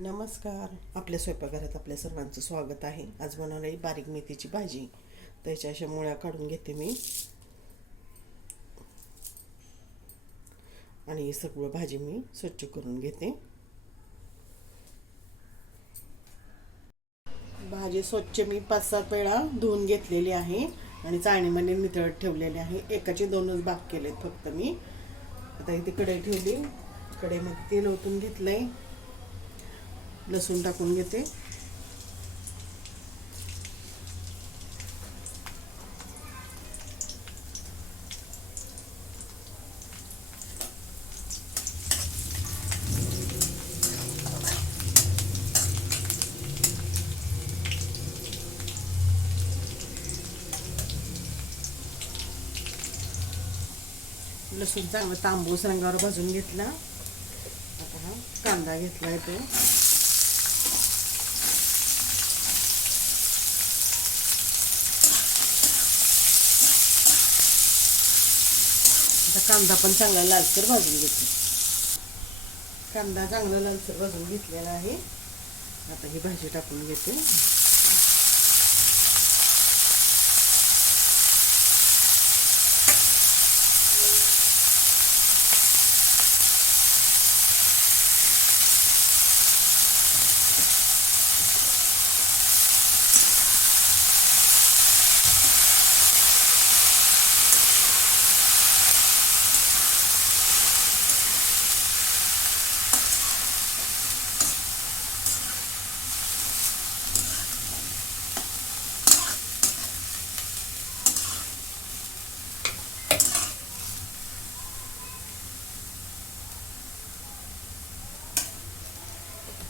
नमस्कार. आपल्या स्वयंपाकघरात आपल्या सर्वांचं स्वागत आहे. आज बनवणार आहे बारीक मेथीची भाजी. त्याच्या अशा मुळ्या काढून घेते मी. आणि ही सगळं भाजी मी स्वच्छ करून घेते. भाजी स्वच्छ मी पाच सात वेळा धुवून घेतलेली आहे. आणि चाळणीमध्ये नितळत ठेवलेली आहे. एकाचे दोनच भाग केलेत फक्त मी. आता इथे कढई ठेवली. कढईमध्ये तेल ओतून घेतलंय. लसूण टाकून घेते. लसूण चांगलं तांबूस रंगावर भाजून घेतला. आता हा कांदा घेतलाय तो. आता कांदा पण चांगला लालसर भाजून घेते. कांदा चांगला लालसर भाजून घेतलेला आहे. आता ही भाजी टाकून घेते.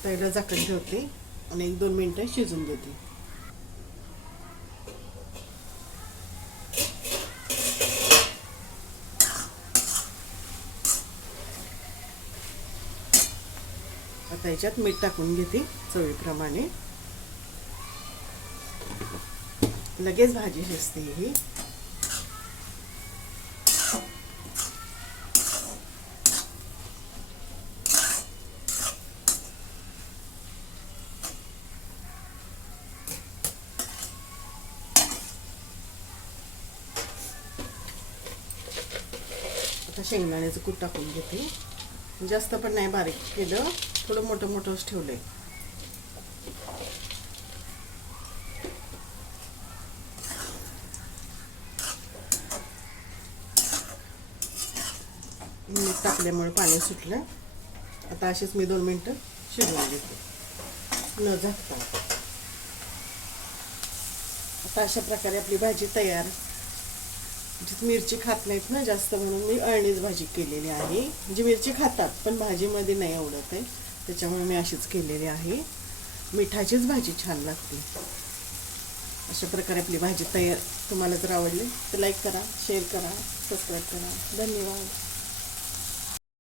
पहिला झाकण ठेवते आणि एक दोन मिनटं शिजून देते. आता याच्यात मीठ टाकून घेते चवीप्रमाणे. लगेच भाजी शिजते ही. आता शेंगदाण्याचं कूट टाकून घेते. जास्त पण नाही बारीक केलं थोडं मोठं मोठंच ठेवलंय. मीठ टाकल्यामुळे पाणी सुटलं. आता असेच मी दोन मिनटं शिजवून घेते. न झाकता. आता अशा प्रकारे आपली भाजी तयार मिरची खात नाहीत ना जास्त म्हणून मी अळणीच भाजी केलेली आहे. म्हणजे मिरची खातात पण भाजीमध्ये नाही आवडत आहे. त्याच्यामुळे मी अशीच केलेली आहे. मिठाचीच भाजी छान लागते. अशा प्रकारे आपली भाजी तयार तुम्हाला जर आवडली तर लाईक करा शेअर करा सबस्क्राईब करा. धन्यवाद.